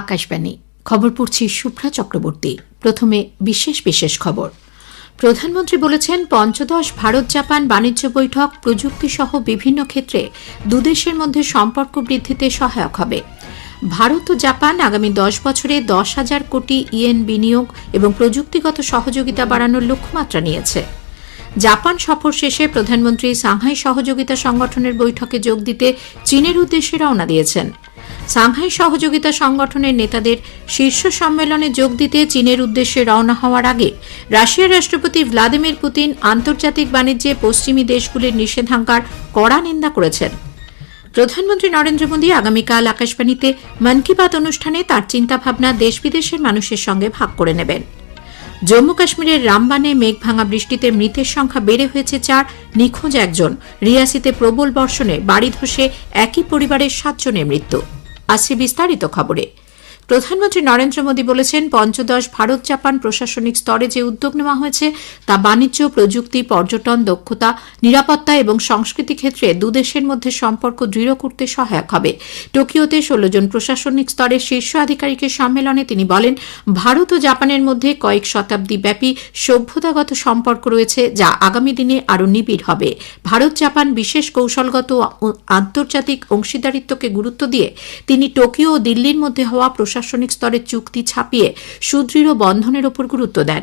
আকাশবাণী। খবর পড়ছি শুভ্রা চক্রবর্তী। প্রথমে বিশেষ বিশেষ খবর। প্রধানমন্ত্রী বলেছেন, পঞ্চদশ ভারত জাপান বাণিজ্য বৈঠক প্রযুক্তি সহ বিভিন্ন ক্ষেত্রে দুদেশের মধ্যে সম্পর্ক বৃদ্ধিতে সহায়ক হবে। ভারত ও জাপান আগামী দশ বছরে দশ হাজার কোটি ইয়েন বিনিয়োগ এবং প্রযুক্তিগত সহযোগিতা বাড়ানোর লক্ষ্যমাত্রা নিয়েছে। জাপান সফর শেষে প্রধানমন্ত্রী সাংহাই সহযোগিতা সংগঠনের বৈঠকে যোগ দিতে চীনের উদ্দেশ্যে রওনা দিয়েছেন। সাংহাই সহযোগিতা সংগঠনের নেতাদের শীর্ষ সম্মেলনে যোগ দিতে চীনের উদ্দেশ্যে রওনা হওয়ার আগে রাশিয়ার রাষ্ট্রপতি ভ্লাদিমির পুতিন আন্তর্জাতিক বাণিজ্যে পশ্চিমী দেশগুলির নিষেধাজ্ঞার কড়া নিন্দা করেছেন। প্রধানমন্ত্রী নরেন্দ্র মোদী আগামীকাল আকাশবাণীতে মন কি বাত অনুষ্ঠানে তার চিন্তাভাবনা দেশ বিদেশের মানুষের সঙ্গে ভাগ করে নেবেন। জম্মু কাশ্মীরের রামবানে মেঘভাঙা বৃষ্টিতে মৃতের সংখ্যা বেড়ে হয়েছে চার, নিখোঁজ একজন। রিয়াসিতে প্রবল বর্ষণে বাড়ি ধসে একই পরিবারের সাতজনের মৃত্যু। 足びしたりとかぶれ。প্রধানমন্ত্রী নরেন্দ্র মোদী বলেছেন, পঞ্চদশ ভারত জাপান প্রশাসনিক স্তরে যে উদ্যোগ নেওয়া হয়েছে, তা বাণিজ্য, প্রযুক্তি, পর্যটন, দক্ষতা, নিরাপত্তা এবং সংস্কৃতি ক্ষেত্রে দুদেশের মধ্যে সম্পর্ক দৃঢ় করতে সহায়ক হবে। টোকিওতে ষোলো জন প্রশাসনিক স্তরের শীর্ষ আধিকারিকের সম্মেলনে তিনি বলেন, ভারত ও জাপানের মধ্যে কয়েক শতাব্দী ব্যাপী সভ্যতাগত সম্পর্ক রয়েছে, যা আগামী দিনে আরও নিবিড় হবে। ভারত জাপান বিশেষ কৌশলগত আন্তর্জাতিক অংশীদারিত্বকে গুরুত্ব দিয়ে তিনি টোকিও ও দিল্লির মধ্যে হওয়া প্রশাসনিক স্তরের চুক্তি ছাপিয়ে সুদৃঢ় বন্ধনের ওপর গুরুত্ব দেন।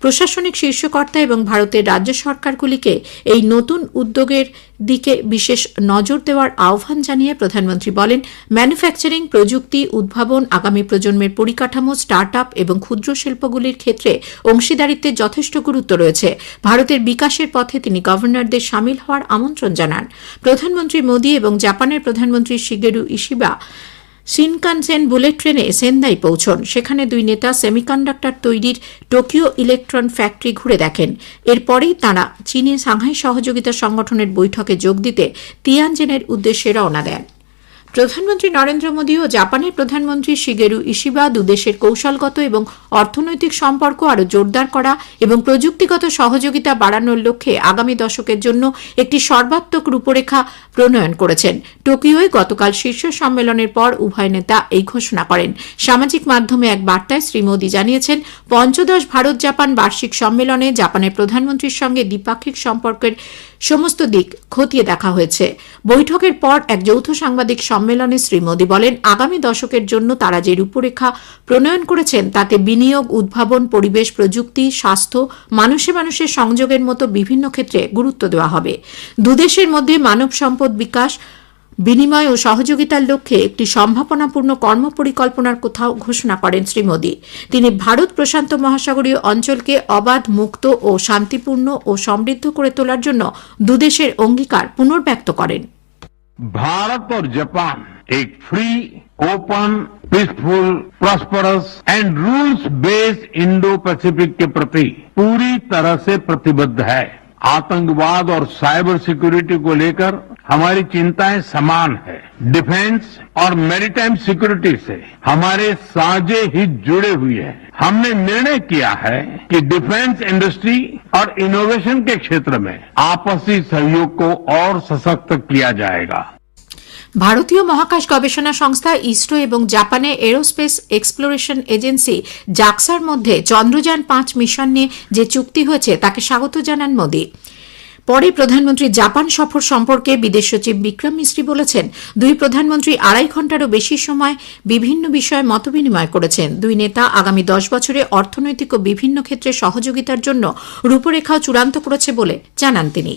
প্রশাসনিক শীর্ষকর্তা এবং ভারতের রাজ্য সরকারগুলিকে এই নতুন উদ্যোগের দিকে বিশেষ নজর দেওয়ার আহ্বান জানিয়ে প্রধানমন্ত্রী বলেন, ম্যানুফ্যাকচারিং, প্রযুক্তি, উদ্ভাবন, আগামী প্রজন্মের পরিকাঠামো স্টার্ট আপ এবং ক্ষুদ্র শিল্পগুলির ক্ষেত্রে অংশীদারিত্বের যথেষ্ট গুরুত্ব রয়েছে। ভারতের বিকাশের পথে তিনি গভর্নরদের সামিল হওয়ার আমন্ত্রণ জানান। প্রধানমন্ত্রী মোদী এবং জাপানের প্রধানমন্ত্রী শিগেরু ইশিবা শিনকানসেন বুলেট ট্রেনে সেন্দাই পৌঁছন। সেখানে দুই নেতা সেমিকন্ডাক্টর তৈরির টোকিও ইলেকট্রন ফ্যাক্টরি ঘুরে দেখেন। এরপরেই তাঁরা চীনে সাংহাই সহযোগিতা সংগঠনের বৈঠকে যোগ দিতে তিয়ানজেনের উদ্দেশ্যে রওনা দেন। প্রধানমন্ত্রী নরেন্দ্র মোদী ও জাপানের প্রধানমন্ত্রী শিগেরু ইশিবা দুদেশের কৌশলগত এবং অর্থনৈতিক সম্পর্ক আরও জোরদার করা এবং প্রযুক্তিগত সহযোগিতা বাড়ানোর লক্ষ্যে আগামী দশকের জন্য একটি সর্বাত্মক রূপরেখা প্রণয়ন করেছেন। টোকিওয় গতকাল শীর্ষ সম্মেলনের পর উভয় নেতা এই ঘোষণা করেন। সামাজিক মাধ্যমে এক বার্তায় শ্রী মোদী জানিয়েছেন, পঞ্চদশ ভারত জাপান বার্ষিক সম্মেলনে জাপানের প্রধানমন্ত্রীর সঙ্গে দ্বিপাক্ষিক সম্পর্কের সমস্ত দিক খতিয়ে দেখা হয়েছে। বৈঠকের পর এক যৌথ সাংবাদিক সম্মেলনে শ্রী মোদী বলেন, আগামী দশকের জন্য তারা যে রূপরেখা প্রণয়ন করেছেন, তাতে বিনিয়োগ, উদ্ভাবন, পরিবেশ, প্রযুক্তি, স্বাস্থ্য, মানুষে মানুষের সংযোগের মতো বিভিন্ন ক্ষেত্রে গুরুত্ব দেওয়া হবে। দুদেশের মধ্যে মানব সম্পদ বিকাশ, বিনিময় ও সহযোগিতার লক্ষ্যে একটি সম্ভাবনাপূর্ণ কর্মপরিকল্পনার কোথাও ঘোষণা করেন শ্রী মোদী। তিনি ভারত প্রশান্ত মহাসাগরীয় অঞ্চলকে অবাধ, মুক্ত ও শান্তিপূর্ণ ও সমৃদ্ধ করে তোলার জন্য দুদেশের অঙ্গীকার পুনর্ব্যক্ত করেন। भारत और जापान एक free open peaceful prosperous and rules based Indo Pacific के प्रति पूरी तरह से प्रतिबद्ध है। आतंकवाद और साइबर सिक्योरिटी को लेकर हमारी चिंताएँ समान है। डिफेंस और मैरीटाइम सिक्योरिटी से हमारे साझे हित जुड़े हुए हैं। हमने निर्णय किया है कि डिफेंस इंडस्ट्री और इनोवेशन के क्षेत्र में आपसी सहयोग को और सशक्त किया जाएगा। ভারতীয় মহাকাশ গবেষণা সংস্থা ইসরো এবং জাপানের এরোস্পেস এক্সপ্লোরেশন এজেন্সি জাক্সার মধ্যে চন্দ্রযান পাঁচ মিশন নিয়ে যে চুক্তি হয়েছে, তাকে স্বাগত জানান মোদী। পরে প্রধানমন্ত্রী জাপান সফর সম্পর্কে বিদেশ সচিব বিক্রম মিস্ত্রি বলেছেন, দুই প্রধানমন্ত্রী আড়াই ঘন্টারও বেশি সময় বিভিন্ন বিষয়ে মতবিনিময় করেছেন। দুই নেতা আগামী দশ বছরে অর্থনৈতিক ও বিভিন্ন ক্ষেত্রে সহযোগিতার জন্য রূপরেখাও চূড়ান্ত করেছে বলে জানান তিনি।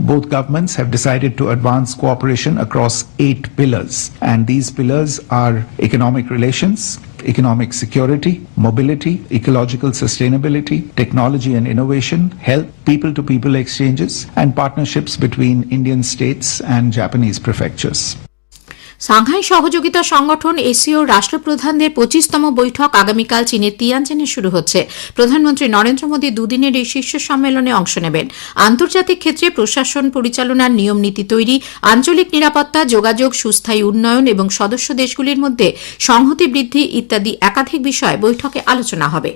Both governments have decided to advance cooperation across eight pillars, and these pillars are economic relations, economic security, mobility, ecological sustainability, technology and innovation, health, people to people exchanges, and partnerships between Indian states and Japanese prefectures. Shanghai সহযোগিতা সংগঠন SEO রাষ্ট্রপ্রধানদের পঁচিশতম বৈঠক আগামীকাল চীনের তিয়ানজেনে শুরু হচ্ছে। প্রধানমন্ত্রী নরেন্দ্র মোদী দুদিনের এই শীর্ষ সম্মেলনে অংশ নেবেন। আন্তর্জাতিক ক্ষেত্রে প্রশাসন পরিচালনার নিয়ম নীতি তৈরি, আঞ্চলিক নিরাপত্তা, যোগাযোগ, সুস্থায়ী উন্নয়ন এবং সদস্য দেশগুলির মধ্যে সংহতি বৃদ্ধি ইত্যাদি একাধিক বিষয়ে বৈঠকে আলোচনা হবে।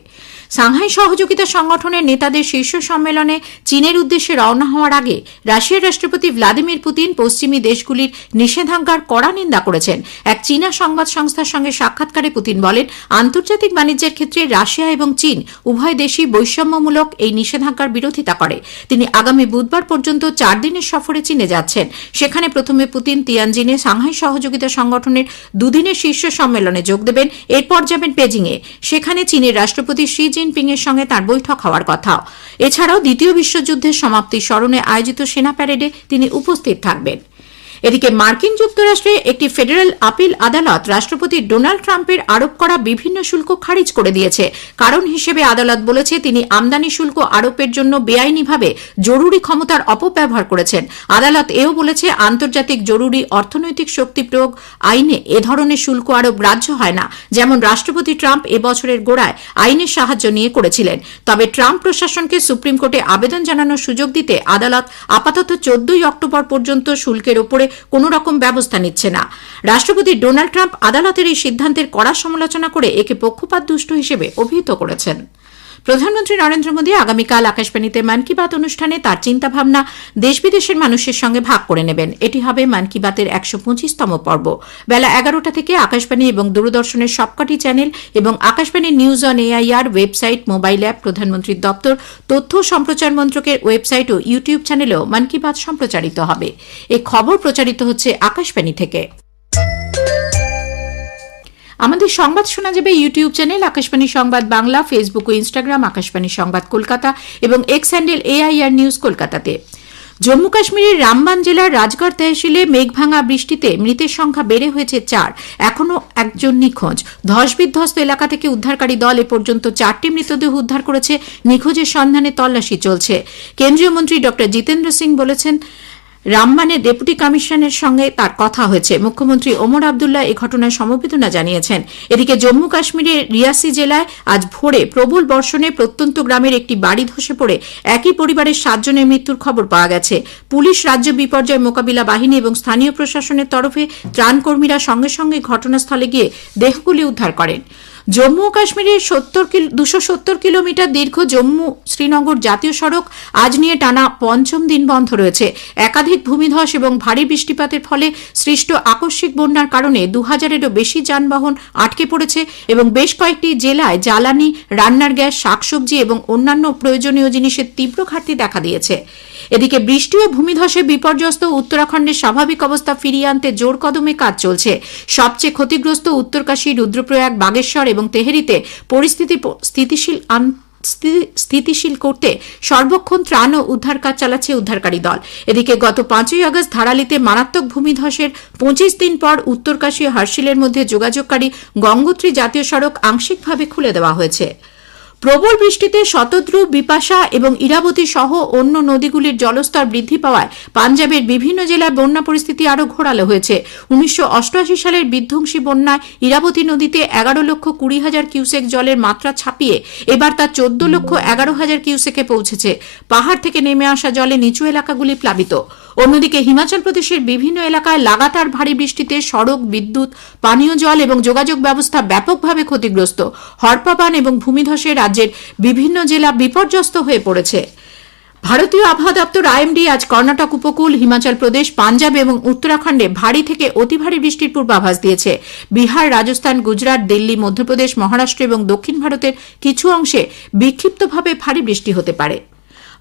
সাংহাই সহযোগিতা সংগঠনের নেতাদের শীর্ষ সম্মেলনে চীনের উদ্দেশ্যে রওনা হওয়ার আগে রাশিয়ার রাষ্ট্রপতি ভ্লাদিমির পুতিন পশ্চিমী দেশগুলির নিষেধাজ্ঞার কড়া নিন্দা করেছেন। এক চীনা সংবাদ সংস্থার সঙ্গে সাক্ষাৎকারে পুতিন বলেন, আন্তর্জাতিক বাণিজ্যের ক্ষেত্রে রাশিয়া এবং চীন উভয় দেশই বৈষম্যমূলক এই নিষেধাজ্ঞার বিরোধিতা করে। তিনি আগামী বুধবার পর্যন্ত চার দিনের সফরে চীনে যাচ্ছেন। সেখানে প্রথমে পুতিন তিয়ানজিনে সাংহাই সহযোগিতা সংগঠনের দুদিনের শীর্ষ সম্মেলনে যোগ দেবেন, এরপর যাবেন বেজিংয়ে সেখানে চীনের রাষ্ট্রপতি শি জিনপিং এর সঙ্গে তার বৈঠক হওয়ার কথা এছাড়াও দ্বিতীয় বিশ্বযুদ্ধের সমাপ্তি স্মরণে আয়োজিত সেনা প্যারেডে তিনি উপস্থিত থাকবেন। এদিকে মার্কিন যুক্তরাষ্ট্রে একটি ফেডারেল আপিল আদালত রাষ্ট্রপতি ডোনাল্ড ট্রাম্পের আরোপ করা বিভিন্ন শুল্ক খারিজ করে দিয়েছে। কারণ হিসেবে আদালত বলেছে, তিনি আমদানি শুল্ক আরোপের জন্য বেআইনিভাবে জরুরি ক্ষমতার অপব্যবহার করেছেন। আদালত এও বলেছে, আন্তর্জাতিক জরুরি অর্থনৈতিক শক্তি প্রয়োগ আইনে এ ধরনের শুল্ক আরোপ গ্রাহ্য হয় না। যেমন রাষ্ট্রপতি ট্রাম্প এবছরের গোড়ায় আইনের সাহায্য নিয়ে করেছিলেন। তবে ট্রাম্প প্রশাসনকে সুপ্রিম কোর্টে আবেদন জানানোর সুযোগ দিতে আদালত আপাতত চোদ্দই অক্টোবর পর্যন্ত শুল্কের ওপরে কোনো রকম ব্যবস্থা নিচ্ছে না। রাষ্ট্রপতি ডোনাল্ড ট্রাম্প আদালতের এই সিদ্ধান্তের কড়া সমালোচনা করে একে পক্ষপাত দুষ্ট হিসেবে অভিহিত করেছেন। প্রধানমন্ত্রী নরেন্দ্র মোদী আগামীকাল আকাশবাণীতে মন কি বাত অনুষ্ঠানে তার চিন্তাভাবনা দেশ বিদেশের মানুষের সঙ্গে ভাগ করে নেবেন। এটি হবে মন কি বাতের একশো পঁচিশতম পর্ব। বেলা এগারোটা থেকে আকাশবাণী এবং দূরদর্শনের সবকটি চ্যানেল এবং Akashvani news on AIR website, mobile app প্রধানমন্ত্রীর দপ্তর, তথ্য সম্প্রচার মন্ত্রকের ওয়েবসাইট ও ইউটিউব চ্যানেলেও মন কি বাত সম্প্রচারিত হবে। এই খবর প্রচারিত হচ্ছে আকাশবাণী থেকে। আমাদের সংবাদ শোনা যাবে YouTube channel Akashvani Sangbad Bangla Facebook ও ইনস্টাগ্রাম আকাশবাণী সংবাদ কলকাতা এবং এক্স হ্যান্ডেল এআইআর নিউজ কলকাতাতে। জম্মু কাশ্মীরের রামবান জেলার রাজগড় তহসিলে মেঘভাঙা বৃষ্টিতে মৃতের সংখ্যা বেড়ে হয়েছে চার। এখনও একজন নিখোঁজ। ধস বিধ্বস্ত এলাকা থেকে উদ্ধারকারী দল এ পর্যন্ত চারটি মৃতদেহ উদ্ধার করেছে। নিখোঁজের সন্ধানে তল্লাশি চলছে। কেন্দ্রীয় মন্ত্রী ড জিতেন্দ্র সিং বলেছেন রামমানের ডেপুটি কমিশনের সঙ্গে তার কথা হয়েছে। মুখ্যমন্ত্রী ওমর আবদুল্লাহ এই ঘটনায় সমবেদনা জানিয়েছেন। এদিকে জম্মু কাশ্মীরের রিয়াসি জেলায় আজ ভোরে প্রবল বর্ষণে প্রত্যন্ত গ্রামের একটি বাড়ি ধসে পড়ে একই পরিবারের সাতজনের মৃত্যুর খবর পাওয়া গেছে। পুলিশ রাজ্য বিপর্যয় মোকাবিলা বাহিনী এবং স্থানীয় প্রশাসনের তরফে ত্রাণকর্মীরা সঙ্গে সঙ্গে ঘটনাস্থলে গিয়ে দেহগুলি উদ্ধার করেন। জম্মু ও কাশ্মীরের সত্তর দুশো সত্তর কিলোমিটার দীর্ঘ জম্মু শ্রীনগর জাতীয় সড়ক আজ নিয়ে টানা পঞ্চম দিন বন্ধ রয়েছে। একাধিক ভূমিধস এবং ভারী বৃষ্টিপাতের ফলে সৃষ্ট আকস্মিক বন্যার কারণে দু হাজারেরও বেশি যানবাহন আটকে পড়েছে এবং বেশ কয়েকটি জেলায় জ্বালানি, রান্নার গ্যাস, শাকসবজি এবং অন্যান্য প্রয়োজনীয় জিনিসের তীব্র ঘাটতি দেখা দিয়েছে। এদিকে বৃষ্টি ও ভূমিধসে বিপর্যস্ত উত্তরাখণ্ডের স্বাভাবিক অবস্থা ফিরিয়ে আনতে জোর কদমে কাজ চলছে। সবচেয়ে ক্ষতিগ্রস্ত উত্তরকাশী, রুদ্রপ্রয়াগ, বাগেশ্বর এবং তেহেরিতে পরিস্থিতি স্থিতিশীল আন স্থিতি- স্থিতিশীল করতে সর্বক্ষণ ত্রাণ ও উদ্ধার কাজ চালাচ্ছে উদ্ধারকারী দল। এদিকে গত পাঁচই আগস্ট ধারালিতে মারাত্মক ভূমিধসের পঁচিশ দিন পর উত্তরকাশী হার্শিলের মধ্যে যোগাযোগকারী গঙ্গোত্রী জাতীয় সড়ক আংশিকভাবে খুলে দেওয়া হয়েছে। প্রবল বৃষ্টিতে শতদ্রু বিপাশা এবং ইরাবতী সহ অন্য নদীগুলির জলস্তর বৃদ্ধি পাওয়ায় পাঞ্জাবের বিভিন্ন জেলায় বন্যা পরিস্থিতি আরও ঘোরালো হয়েছে। উনিশশো অষ্টআশি সালের বিধ্বংসী বন্যায় ইরাবতী নদীতে এগারো লক্ষ কুড়ি হাজার কিউসেক জলের মাত্রা ছাপিয়ে এবার তা চোদ্দ লক্ষ এগারো হাজার কিউসেকে পৌঁছেছে। পাহাড় থেকে নেমে আসা জলে নিচু এলাকাগুলি প্লাবিত। অন্যদিকে হিমাচল প্রদেশের বিভিন্ন এলাকায় লাগাতার ভারী বৃষ্টিতে সড়ক, বিদ্যুৎ, পানীয় জল এবং যোগাযোগ ব্যবস্থা ব্যাপকভাবে ক্ষতিগ্রস্ত। হরপাবান এবং ভূমিধসে রাজ্যের বিভিন্ন জেলা বিপর্যস্ত হয়ে পড়েছে। ভারতীয় আবহাওয়া দপ্তর আইএমডি আজ কর্ণাটক উপকূল, হিমাচল প্রদেশ, পাঞ্জাব এবং উত্তরাখণ্ডে ভারী থেকে অতি ভারী বৃষ্টির পূর্বাভাস দিয়েছে। বিহার, রাজস্থান, গুজরাট, দিল্লি, মধ্যপ্রদেশ, মহারাষ্ট্র এবং দক্ষিণ ভারতের কিছু অংশে বিক্ষিপ্তভাবে ভারী বৃষ্টি হতে পারে।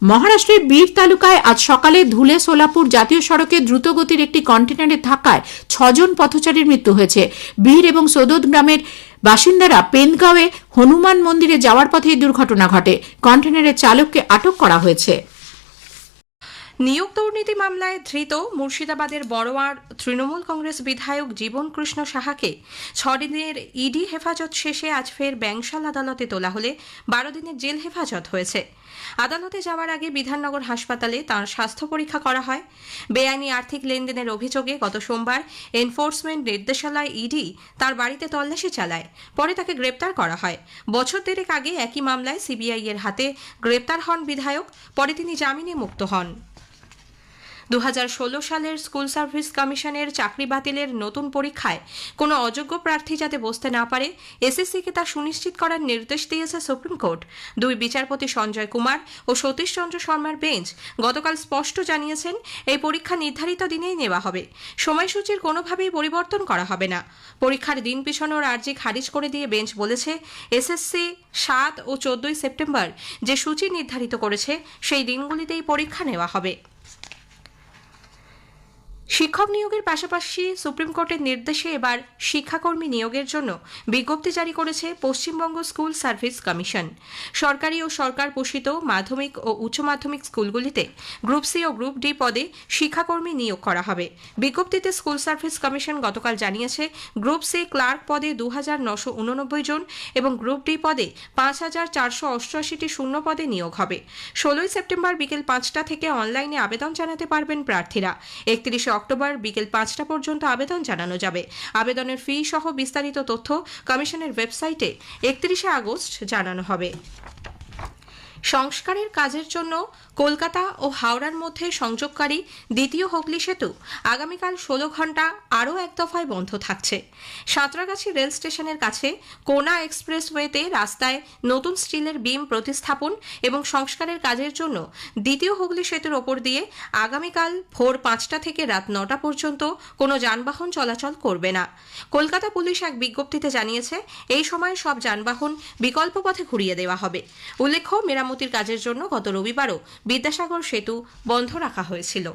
মহারাষ্ট্রের বীর তালুকায় আজ সকালে ধুলে সোলাপুর জাতীয় সড়কে দ্রুতগতির একটি কন্টেনারে থাকায় ছজন পথচারীর মৃত্যু হয়েছে। বীর এবং সদোদ গ্রামের বাসিন্দারা পেনগাঁওয়ে হনুমান মন্দিরে যাওয়ার পথে এই দুর্ঘটনা ঘটে। কন্টেনারের চালককে আটক করা হয়েছে। নিয়োগ দুর্নীতি মামলায় ধৃত মুর্শিদাবাদের বড়োয়ার তৃণমূল কংগ্রেস বিধায়ক জীবন কৃষ্ণ সাহাকে ছদিনের ইডি হেফাজত শেষে আজ ফের ব্যাংশাল আদালতে তোলা হলে বারো দিনের জেল হেফাজত হয়েছে। আদালতে যাওয়ার আগে বিধাননগর হাসপাতালে তার স্বাস্থ্য পরীক্ষা করা হয়। বেআইনি আর্থিক লেনদেনের অভিযোগে গত সোমবার এনফোর্সমেন্ট নির্দেশালয় ইডি তার বাড়িতে তল্লাশি চালায়। পরে তাকে গ্রেপ্তার করা হয়। বছর দেড়েক আগে একই মামলায় সিবিআই এর হাতে গ্রেপ্তার হন বিধায়ক, পরে তিনি জামিনে মুক্ত হন। দু হাজার ষোলো সালের স্কুল সার্ভিস কমিশনের চাকরি বাতিলের নতুন পরীক্ষায় কোনো অযোগ্য প্রার্থী যাতে বসতে না পারে, এসএসসিকে তা সুনিশ্চিত করার নির্দেশ দিয়েছে সুপ্রিম কোর্ট। দুই বিচারপতি সঞ্জয় কুমার ও সতীশ চন্দ্র শর্মার বেঞ্চ গতকাল স্পষ্ট জানিয়েছেন, এই পরীক্ষা নির্ধারিত দিনেই নেওয়া হবে। সময়সূচির কোনোভাবেই পরিবর্তন করা হবে না। পরীক্ষার দিন পিছনোর আর্জি খারিজ করে দিয়ে বেঞ্চ বলেছে, এসএসসি সাত ও চোদ্দই সেপ্টেম্বর যে সূচি নির্ধারিত করেছে, সেই দিনগুলিতেই পরীক্ষা নেওয়া হবে। শিক্ষক নিয়োগের পাশাপাশি সুপ্রিম কোর্টের নির্দেশে এবার শিক্ষাকর্মী নিয়োগের জন্য বিজ্ঞপ্তি জারি করেছে পশ্চিমবঙ্গ স্কুল সার্ভিস কমিশন। সরকারি ও সরকার পোষিত মাধ্যমিক ও উচ্চ মাধ্যমিক স্কুলগুলিতে গ্রুপ সি ও গ্রুপ ডি পদে শিক্ষাকর্মী নিয়োগ করা হবে। বিজ্ঞপ্তিতে স্কুল সার্ভিস কমিশন গতকাল জানিয়েছে, গ্রুপ সি ক্লার্ক পদে দু হাজার নশো উননব্বই জন এবং গ্রুপ ডি পদে পাঁচ হাজার চারশো অষ্টআশিটি শূন্য পদে নিয়োগ হবে। ষোলোই সেপ্টেম্বর বিকেল পাঁচটা থেকে অনলাইনে আবেদন জানাতে পারবেন প্রার্থীরা। একত্রিশে অক্টোবর বিকেল পাঁচটা পর্যন্ত আবেদন জানানো যাবে। আবেদনের ফি সহ বিস্তারিত তথ্য কমিশনের ওয়েবসাইটে একত্রিশে আগস্ট জানানো হবে। সংস্কারের কাজের জন্য কলকাতা ও হাওড়ার মধ্যে সংযোগকারী দ্বিতীয় হুগলি সেতু আগামীকাল ষোলো ঘণ্টা আরও এক দফায় বন্ধ থাকছে। সাঁতরাগাছি রেল স্টেশনের কাছে কোনা এক্সপ্রেসওয়েতে রাস্তায় নতুন স্টিলের বিম প্রতিস্থাপন এবং সংস্কারের কাজের জন্য দ্বিতীয় হুগলি সেতুর ওপর দিয়ে আগামীকাল ভোর পাঁচটা থেকে রাত নটা পর্যন্ত কোনো যানবাহন চলাচল করবে না। কলকাতা পুলিশ এক বিজ্ঞপ্তিতে জানিয়েছে, এই সময় সব যানবাহন বিকল্প পথে ঘুরিয়ে দেওয়া হবে। উল্লেখ্য মেরামতির কাজের জন্য গত রবিবারও বিদ্যাসাগর সেতু বন্ধ রাখা হয়েছিল।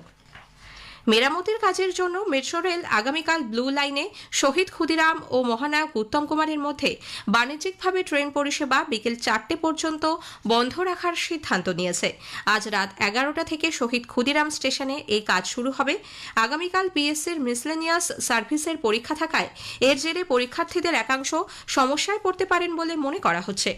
মেরামতির কাজের জন্য মেট্রো রেল আগামীকাল ব্লু লাইনে শহীদ ক্ষুদিরাম ও মহানায়ক উত্তম কুমারের মধ্যে বাণিজ্যিকভাবে ট্রেন পরিষেবা বিকেল চারটে পর্যন্ত বন্ধ রাখার সিদ্ধান্ত নিয়েছে। আজ রাত এগারোটা থেকে শহীদ ক্ষুদিরাম স্টেশনে এই কাজ শুরু হবে। আগামীকাল পিএসসির মিসলেনিয়াস সার্ভিসের পরীক্ষা থাকায় এর জেরে পরীক্ষার্থীদের একাংশ সমস্যায় পড়তে পারেন বলে মনে করা হচ্ছে।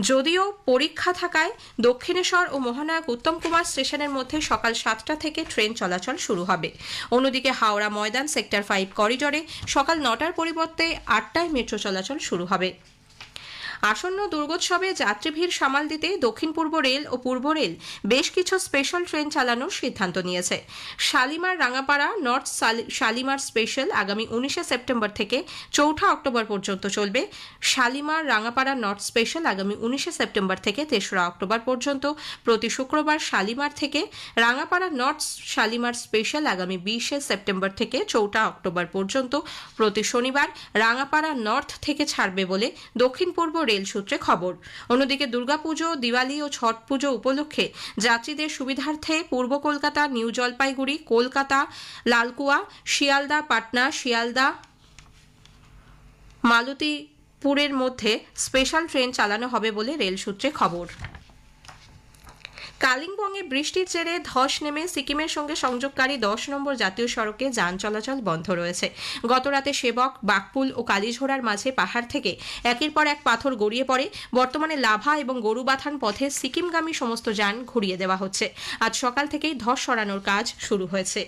যদিও পরীক্ষা থাকায় দক্ষিণেশ্বর ও মহানায়ক উত্তম কুমার স্টেশনের মধ্যে সকাল সাতটা থেকে ট্রেন চলাচল শুরু হবে। অন্যদিকে হাওড়া ময়দান সেক্টর ফাইভ করিডরে সকাল নটার পরিবর্তে আটটায় মেট্রো চলাচল শুরু হবে। আসন্ন দুর্গোৎসবে যাত্রী ভিড় সামাল দিতে দক্ষিণ পূর্ব রেল ও পূর্ব রেল বেশ কিছু স্পেশাল ট্রেন চালানোর সিদ্ধান্ত নিয়েছে। শালিমার রাঙাপাড়া নর্থ শালি- শালিমার স্পেশাল আগামী উনিশে সেপ্টেম্বর থেকে চৌঠা অক্টোবর পর্যন্ত চলবে। শালিমার রাঙাপাড়া নর্থ স্পেশাল আগামী উনিশে সেপ্টেম্বর থেকে তেসরা অক্টোবর পর্যন্ত। প্রতি শুক্রবার শালিমার থেকে রাঙাপাড়া নর্থ শালিমার স্পেশাল আগামী বিশে সেপ্টেম্বর থেকে চৌঠা অক্টোবর পর্যন্ত। প্রতি শনিবার রাঙাপাড়া নর্থ থেকে ছাড়বে বলে দক্ষিণ পূর্ব রেল সূত্রে খবর। অন্যদিকে দুর্গাপুজো, দিওয়ালি ও ছট পুজো উপলক্ষে যাত্রীদের সুবিধার্থে পূর্ব কলকাতা, নিউ জলপাইগুড়ি, কলকাতা, লালকুয়া, শিয়ালদা, পাটনা, শিয়ালদা, মালতীপুরের মধ্যে স্পেশাল ট্রেন চালানো হবে বলে রেল সূত্রে খবর। কালিম্পংয়ে বৃষ্টির জেরে ধস নেমে সিকিমের সঙ্গে সংযোগকারী দশ নম্বর জাতীয় সড়কে যান চলাচল বন্ধ রয়েছে। গতরাতে সেবক বাকপুল ও কালীঝোড়ার মাঝে পাহাড় থেকে একের পর এক পাথর গড়িয়ে পড়ে। বর্তমানে লাভা এবং গরুবাথান পথে সিকিমগামী সমস্ত যান ঘুরিয়ে দেওয়া হচ্ছে। আজ সকাল থেকেই ধস সরানোর কাজ শুরু হয়েছে।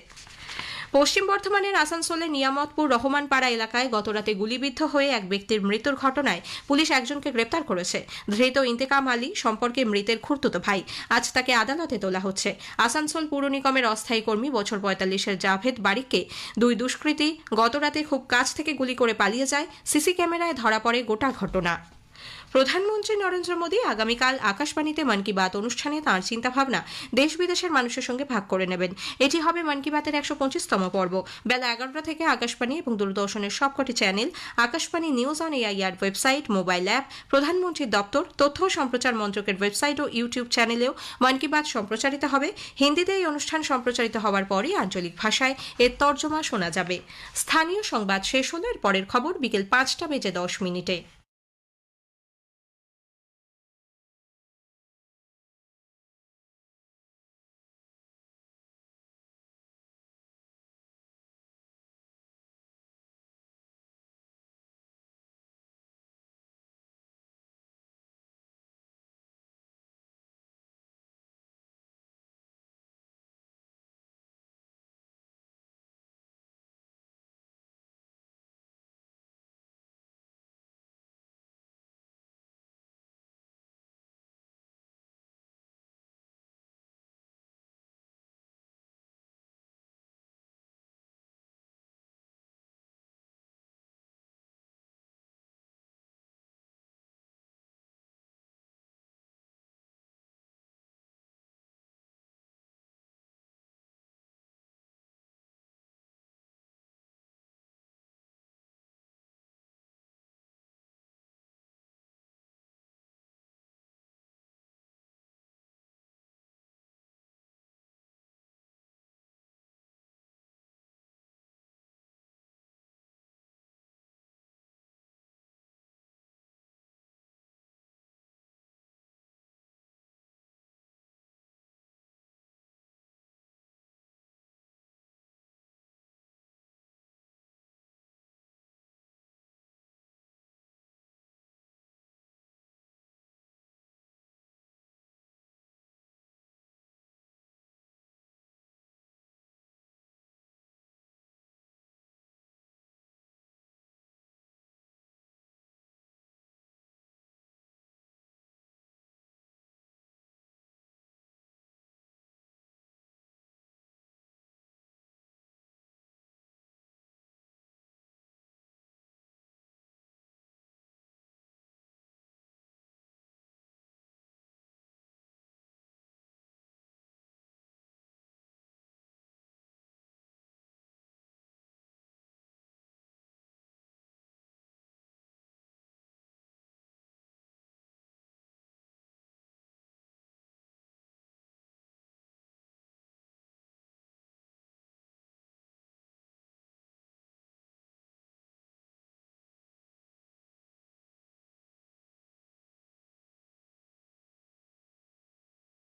পশ্চিম বর্ধমানের আসানসোলে নিয়ামতপুর রহমানপাড়া এলাকায় গতরাতে গুলিবিদ্ধ হয়ে এক ব্যক্তির মৃত্যুর ঘটনায় পুলিশ একজনকে গ্রেপ্তার করেছে। ধৃত ইন্তেকাম আলী সম্পর্কে মৃতের খুর্তুতো ভাই। আজ তাকে আদালতে তোলা হচ্ছে। আসানসোল পুর নিগমের অস্থায়ী কর্মী বছর পঁয়তাল্লিশের জাভেদ বারিককে দুই দুষ্কৃতী গতরাতে খুব কাছ থেকে গুলি করে পালিয়ে যায়। সিসি ক্যামেরায় ধরা পড়ে গোটা ঘটনা। প্রধানমন্ত্রী নরেন্দ্র মোদী আগামীকাল আকাশবাণীতে মন কি বাত অনুষ্ঠানে তাঁর চিন্তাভাবনা দেশ বিদেশের মানুষের সঙ্গে ভাগ করে নেবেন। এটি হবে মন কি বাতের একশো পঁচিশতম পর্ব। বেলা এগারোটা থেকে আকাশবাণী এবং দূরদর্শনের সবকটি channel, Akashvani news on AIR website, mobile app, প্রধানমন্ত্রীর দপ্তর, তথ্য সম্প্রচার মন্ত্রকের ওয়েবসাইট ও ইউটিউব চ্যানেলেও মন কি বাত সম্প্রচারিত হবে। হিন্দিতে এই অনুষ্ঠান সম্প্রচারিত হওয়ার পরই আঞ্চলিক ভাষায় এর তর্জমা শোনা যাবে। স্থানীয় সংবাদ শেষ হলো, এর পরের খবর বিকেল পাঁচটা বেজে দশ মিনিটে।